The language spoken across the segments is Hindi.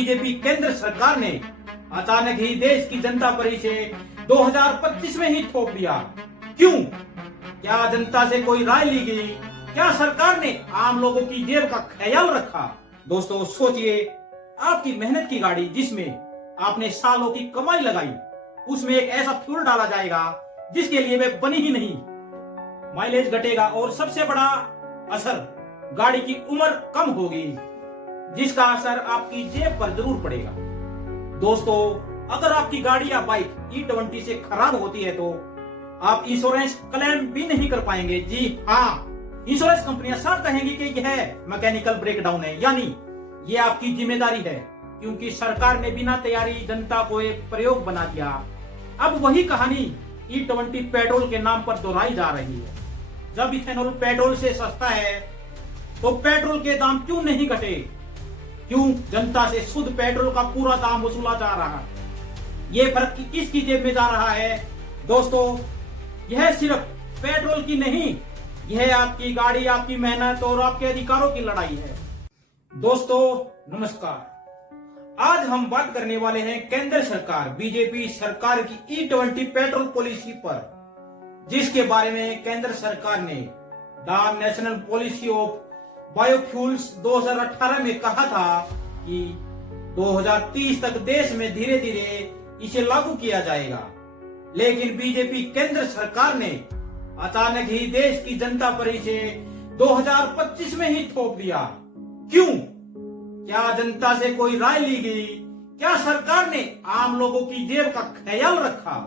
बीजेपी केंद्र सरकार ने अचानक ही देश की जनता पर इसे 2025 में ही थोप दिया। क्यों? क्या जनता से कोई राय ली गई? क्या सरकार ने आम लोगों की जेब का ख्याल रखा? दोस्तों सोचिए, आपकी मेहनत की गाड़ी जिसमें आपने सालों की कमाई लगाई, उसमें एक ऐसा फ्यूल डाला जाएगा जिसके लिए वे बनी ही नहीं। माइलेज घटेगा और सबसे बड़ा असर, गाड़ी की उम्र कम होगी, जिसका असर आपकी जेब पर जरूर पड़ेगा। दोस्तों, अगर आपकी गाड़ी या बाइक E20 से खराब होती है तो आप इंश्योरेंस क्लेम भी नहीं कर पाएंगे। जी हाँ, इंश्योरेंस कंपनियां साफ कहेंगी कि यह मैकेनिकल ब्रेकडाउन है, यानी ये आपकी जिम्मेदारी है, क्योंकि सरकार ने बिना तैयारी जनता को एक प्रयोग बना दिया। अब वही कहानी E20 पेट्रोल के नाम पर दोहराई जा रही है। जब इथेनॉल पेट्रोल से सस्ता है तो पेट्रोल के दाम क्यों नहीं घटे? क्यों जनता से शुद्ध पेट्रोल का पूरा दाम वसूला जा रहा है? ये फर्क किसकी जेब में जा रहा है? दोस्तों, यह सिर्फ पेट्रोल की नहीं, यह आपकी गाड़ी, आपकी मेहनत और आपके अधिकारों की लड़ाई है। दोस्तों नमस्कार, आज हम बात करने वाले हैं केंद्र सरकार बीजेपी सरकार की E20 पेट्रोल पॉलिसी पर, जिसके बारे में केंद्र सरकार ने the national policy of biofuels 2018 में कहा था कि 2030 तक देश में धीरे धीरे इसे लागू किया जाएगा। लेकिन बीजेपी केंद्र सरकार ने अचानक ही देश की जनता पर इसे 2025 में ही थोप दिया। क्यों? क्या जनता से कोई राय ली गई? क्या सरकार ने आम लोगों की जेब का ख्याल रखा?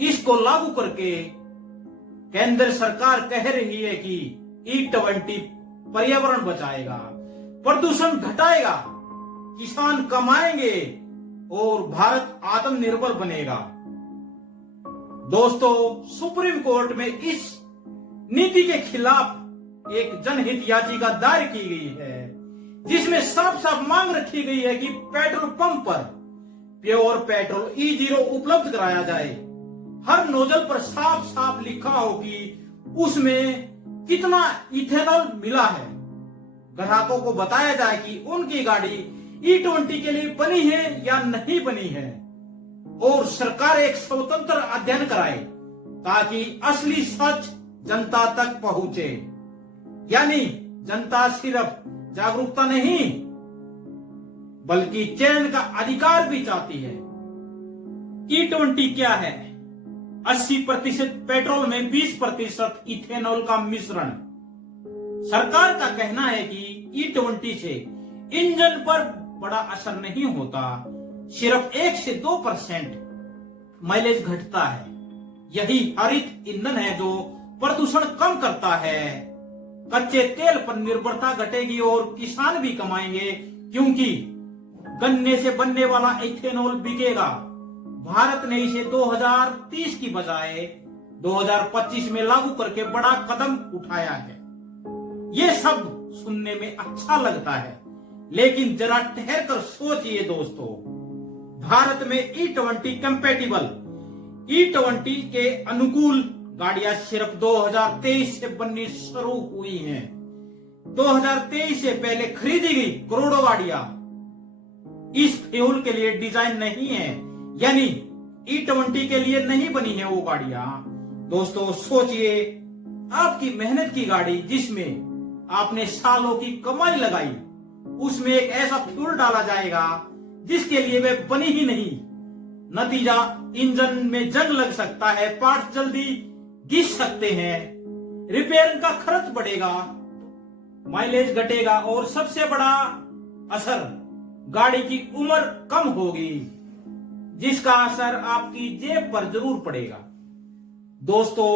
इसको लागू करके केंद्र सरकार कह रही है कि E20 पर्यावरण बचाएगा, प्रदूषण घटाएगा, किसान कमाएंगे और भारत आत्मनिर्भर बनेगा। दोस्तों, सुप्रीम कोर्ट में इस नीति के खिलाफ एक जनहित याचिका दायर की गई है, जिसमें साफ साफ मांग रखी गई है कि पेट्रोल पंप पर प्योर पेट्रोल E0 उपलब्ध कराया जाए। हर नोजल पर साफ साफ लिखा हो कि उसमें कितना इथेनॉल मिला है। ग्राहकों को बताया जाए कि उनकी गाड़ी E20 के लिए बनी है या नहीं बनी है, और सरकार एक स्वतंत्र अध्ययन कराए ताकि असली सच जनता तक पहुंचे। यानी जनता सिर्फ जागरूकता नहीं बल्कि चयन का अधिकार भी चाहती है। E20 क्या है? 80% पेट्रोल में 20% इथेनॉल का मिश्रण। सरकार का कहना है कि E20 से इंजन पर बड़ा असर नहीं होता, सिर्फ 1 से 2% माइलेज घटता है। यही हरित ईंधन है जो प्रदूषण कम करता है। कच्चे तेल पर निर्भरता घटेगी और किसान भी कमाएंगे, क्योंकि गन्ने से बनने वाला इथेनॉल बिकेगा। भारत ने इसे 2030 की बजाय 2025 में लागू करके बड़ा कदम उठाया है। ये सब सुनने में अच्छा लगता है, लेकिन जरा ठहर कर सोचिए दोस्तों। भारत में E20 कंपैटिबल, E20 के अनुकूल गाड़ियां सिर्फ 2023 से बननी शुरू हुई हैं। 2023 से पहले खरीदी गई करोड़ों गाड़ियां इस फ्यूल के लिए डिजाइन नहीं है, यानी E20 के लिए नहीं बनी है वो गाड़ियां। दोस्तों सोचिए, आपकी मेहनत की गाड़ी जिसमें आपने सालों की कमाई लगाई, उसमें एक ऐसा फ्यूल डाला जाएगा जिसके लिए वे बनी ही नहीं। नतीजा, इंजन में जंग लग सकता है, पार्ट्स जल्दी घिस सकते हैं, रिपेयरिंग का खर्च बढ़ेगा, माइलेज घटेगा और सबसे बड़ा असर, गाड़ी की उम्र कम होगी, जिसका असर आपकी जेब पर जरूर पड़ेगा। दोस्तों,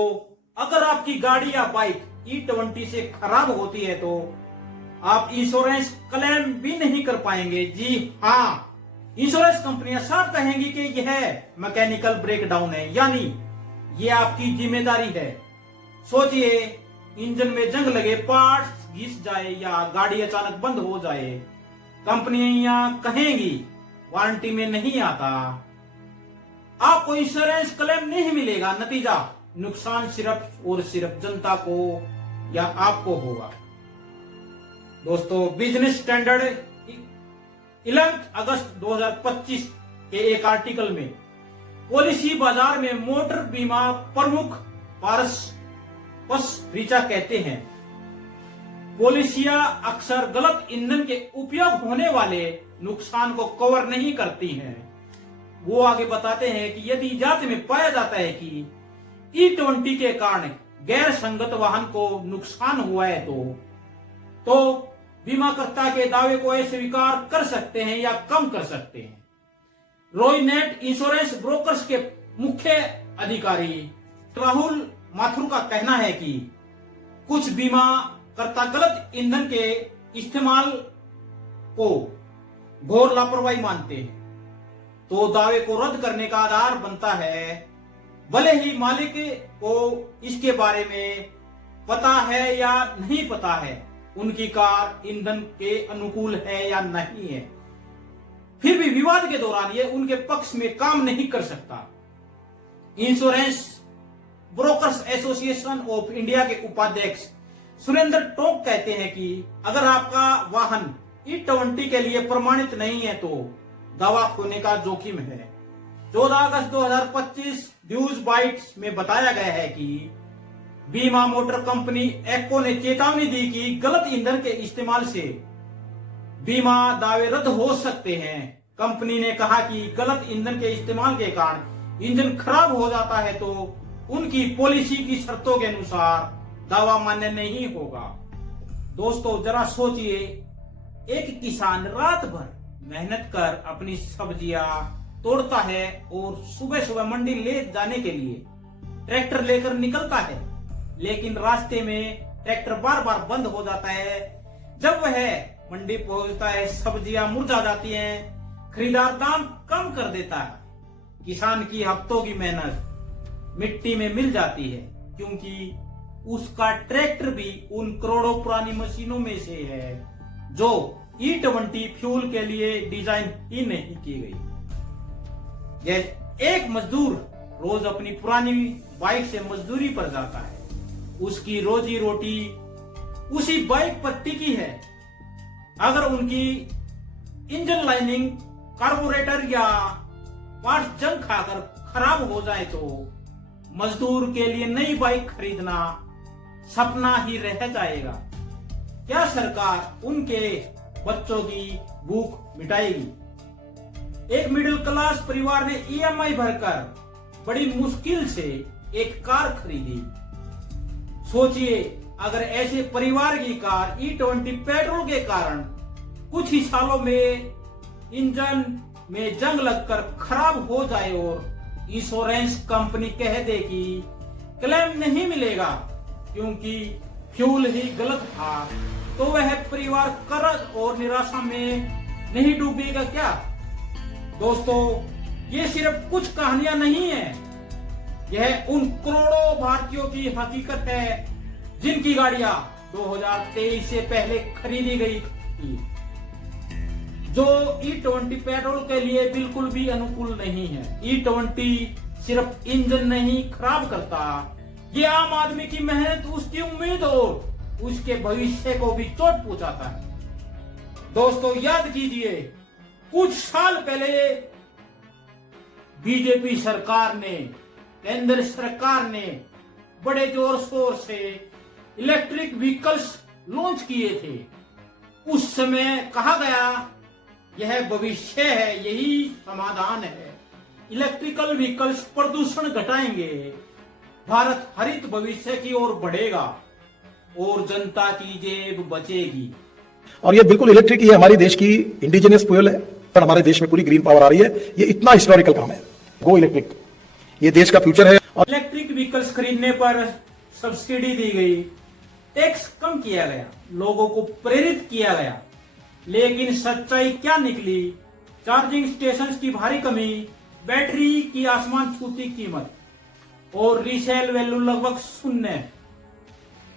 अगर आपकी गाड़ी या बाइक E20 से खराब होती है तो आप इंश्योरेंस क्लेम भी नहीं कर पाएंगे। जी हाँ, इंश्योरेंस कंपनियां साफ कहेंगी कि यह मैकेनिकल ब्रेकडाउन है, यानी ये आपकी जिम्मेदारी है। सोचिए, इंजन में जंग लगे, पार्ट्स घिस जाए या गाड़ी अचानक बंद हो जाए, कंपनियां कहेंगी वारंटी में नहीं आता, आपको इंश्योरेंस क्लेम नहीं मिलेगा। नतीजा, नुकसान सिर्फ और सिर्फ जनता को या आपको होगा। दोस्तों, बिजनेस स्टैंडर्ड 11 अगस्त 2025 के एक आर्टिकल में पॉलिसी बाजार में मोटर बीमा प्रमुख पारस ऋचा कहते हैं, पॉलिसियां अक्सर गलत ईंधन के उपयोग होने वाले नुकसान को कवर नहीं करती हैं। वो आगे बताते हैं कि यदि जांच में पाया जाता है कि E20 के कारण गैर संगत वाहन को नुकसान हुआ है तो बीमाकर्ता के दावे को अस्वीकार कर सकते हैं या कम कर सकते हैं। रोइनेट इंश्योरेंस ब्रोकर्स के मुख्य अधिकारी राहुल माथुर का कहना है कि कुछ बीमा करता गलत ईंधन के इस्तेमाल को घोर लापरवाही मानते हैं तो दावे को रद्द करने का आधार बनता है, भले ही मालिक को इसके बारे में पता है या नहीं पता है, उनकी कार ईंधन के अनुकूल है या नहीं है, फिर भी विवाद के दौरान ये उनके पक्ष में काम नहीं कर सकता। Insurance brokers association of India के उपाध्यक्ष सुरेंद्र टोंक कहते हैं कि अगर आपका वाहन E20 के लिए प्रमाणित नहीं है तो दावा खोने का जोखिम है। 14 अगस्त 2025 न्यूज बाइट्स में बताया गया है कि बीमा मोटर कंपनी एक्को ने चेतावनी दी कि गलत ईंधन के इस्तेमाल से बीमा दावे रद्द हो सकते हैं। कंपनी ने कहा कि गलत ईंधन के इस्तेमाल के कारण इंजन खराब हो जाता है तो उनकी पॉलिसी की शर्तों के अनुसार दावा मान्य नहीं होगा। दोस्तों जरा सोचिए, एक किसान रात भर मेहनत कर अपनी सब्जियां तोड़ता है और सुबह सुबह मंडी ले जाने के लिए ट्रैक्टर लेकर निकलता है, लेकिन रास्ते में ट्रैक्टर बार बार बंद हो जाता है। जब वह मंडी पहुंचता है सब्जियां मुरझा जाती हैं, खरीदार दाम कम कर देता है। किसान की हफ्तों की मेहनत मिट्टी में मिल जाती है क्योंकि उसका ट्रैक्टर भी उन करोड़ों पुरानी मशीनों में से है जो E20 फ्यूल के लिए डिजाइन ही नहीं की गई। यह एक मजदूर रोज अपनी पुरानी बाइक से मजदूरी पर जाता है, उसकी रोजी रोटी उसी बाइक पर टिकी है। अगर उनकी इंजन लाइनिंग, कार्बोरेटर या पार्ट्स जंग खाकर खराब हो जाए तो मजदूर के लिए नई बाइक खरीदना सपना ही रह जाएगा। क्या सरकार उनके बच्चों की भूख मिटाएगी? एक मिडिल क्लास परिवार ने EMI भरकर बड़ी मुश्किल से एक कार खरीदी। सोचिए, अगर ऐसे परिवार की कार E20 पेट्रोल के कारण कुछ ही सालों में इंजन में जंग लगकर खराब हो जाए और इंश्योरेंस कंपनी कह दे कि क्लेम नहीं मिलेगा क्योंकि फ्यूल ही गलत था, तो वह परिवार कर्ज और निराशा में नहीं डूबेगा क्या? दोस्तों, ये सिर्फ कुछ कहानियां नहीं है, यह उन करोड़ों भारतीयों की हकीकत है जिनकी गाड़ियां 2023 से पहले खरीदी गई थी, जो E20 पेट्रोल के लिए बिल्कुल भी अनुकूल नहीं है। E20 सिर्फ इंजन नहीं खराब करता, ये आम आदमी की मेहनत, उसकी उम्मीद और उसके भविष्य को भी चोट पहुंचाता है। दोस्तों याद कीजिए, कुछ साल पहले बीजेपी सरकार ने, केंद्र सरकार ने बड़े जोर शोर से इलेक्ट्रिक व्हीकल्स लॉन्च किए थे। उस समय कहा गया यह भविष्य है, यही समाधान है, इलेक्ट्रिकल व्हीकल्स प्रदूषण घटाएंगे, भारत हरित भविष्य की ओर बढ़ेगा और जनता की जेब बचेगी। और ये बिल्कुल इलेक्ट्रिक ही हमारी देश की इंडिजिनियस फ्यूल है, पर हमारे देश में पूरी ग्रीन पावर आ रही है। ये इतना हिस्टोरिकल काम है। गो इलेक्ट्रिक, ये देश का फ्यूचर है। और इलेक्ट्रिक व्हीकल्स खरीदने पर सब्सिडी दी गई, टैक्स कम किया गया, लोगों को प्रेरित किया गया, लेकिन सच्चाई क्या निकली? चार्जिंग स्टेशंस की भारी कमी, बैटरी की आसमान छूती कीमत और रीसेल वैल्यू लगभग शून्य।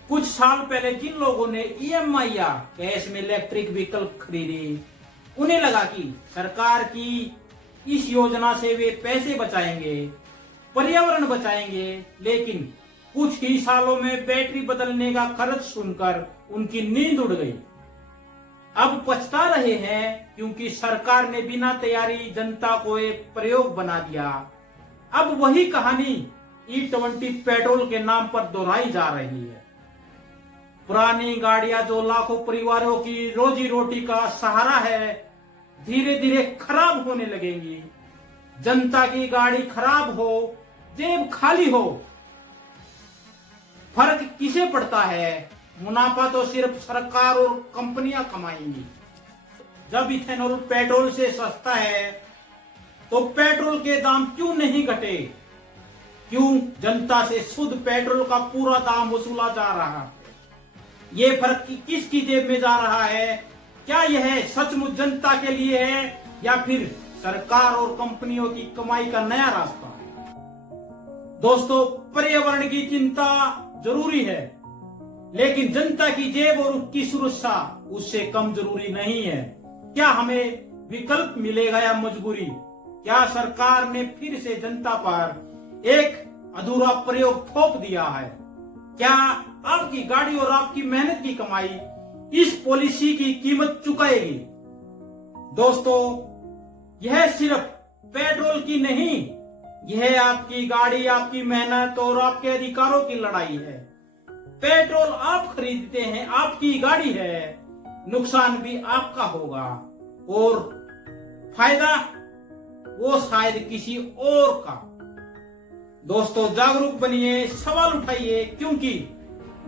कुछ साल पहले जिन लोगों ने EMI या कैश में इलेक्ट्रिक व्हीकल खरीदी, उन्हें लगा कि सरकार की इस योजना से वे पैसे बचाएंगे, पर्यावरण बचाएंगे, लेकिन कुछ ही सालों में बैटरी बदलने का खर्च सुनकर उनकी नींद उड़ गई। अब पछता रहे हैं क्योंकि सरकार ने बिना तैयारी जनता को एक प्रयोग बना दिया। अब वही कहानी E20 पेट्रोल के नाम पर दोहराई जा रही है। पुरानी गाड़ियां जो लाखों परिवारों की रोजी रोटी का सहारा है, धीरे धीरे खराब होने लगेंगी। जनता की गाड़ी खराब हो, जेब खाली हो, फर्क किसे पड़ता है? मुनाफा तो सिर्फ सरकार और कंपनियां कमाएंगी। जब इथेनॉल पेट्रोल से सस्ता है तो पेट्रोल के दाम क्यों नहीं घटे? क्यों जनता से शुद्ध पेट्रोल का पूरा दाम वसूला जा रहा है? ये फर्क किसकी जेब में जा रहा है? क्या यह सचमुच जनता के लिए है या फिर सरकार और कंपनियों की कमाई का नया रास्ता है? दोस्तों, पर्यावरण की चिंता जरूरी है, लेकिन जनता की जेब और उसकी सुरक्षा उससे कम जरूरी नहीं है। क्या हमें विकल्प मिलेगा या मजबूरी? क्या सरकार ने फिर से जनता पर एक अधूरा प्रयोग थोप दिया है? क्या आपकी गाड़ी और आपकी मेहनत की कमाई इस पॉलिसी की कीमत चुकाएगी? दोस्तों, यह सिर्फ पेट्रोल की नहीं, यह आपकी गाड़ी, आपकी मेहनत और आपके अधिकारों की लड़ाई है। पेट्रोल आप खरीदते हैं, आपकी गाड़ी है, नुकसान भी आपका होगा और फायदा वो शायद किसी और का। दोस्तों, जागरूक बनिए, सवाल उठाइए, क्योंकि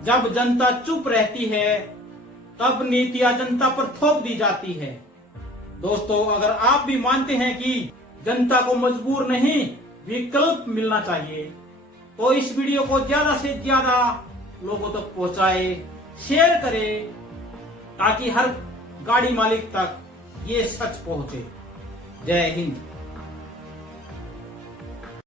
जब जनता चुप रहती है तब नीतियां जनता पर थोप दी जाती है। दोस्तों, अगर आप भी मानते हैं कि जनता को मजबूर नहीं, विकल्प मिलना चाहिए, तो इस वीडियो को ज्यादा से ज्यादा लोगों तक पहुंचाए, शेयर करें, ताकि हर गाड़ी मालिक तक ये सच पहुंचे। जय हिंद।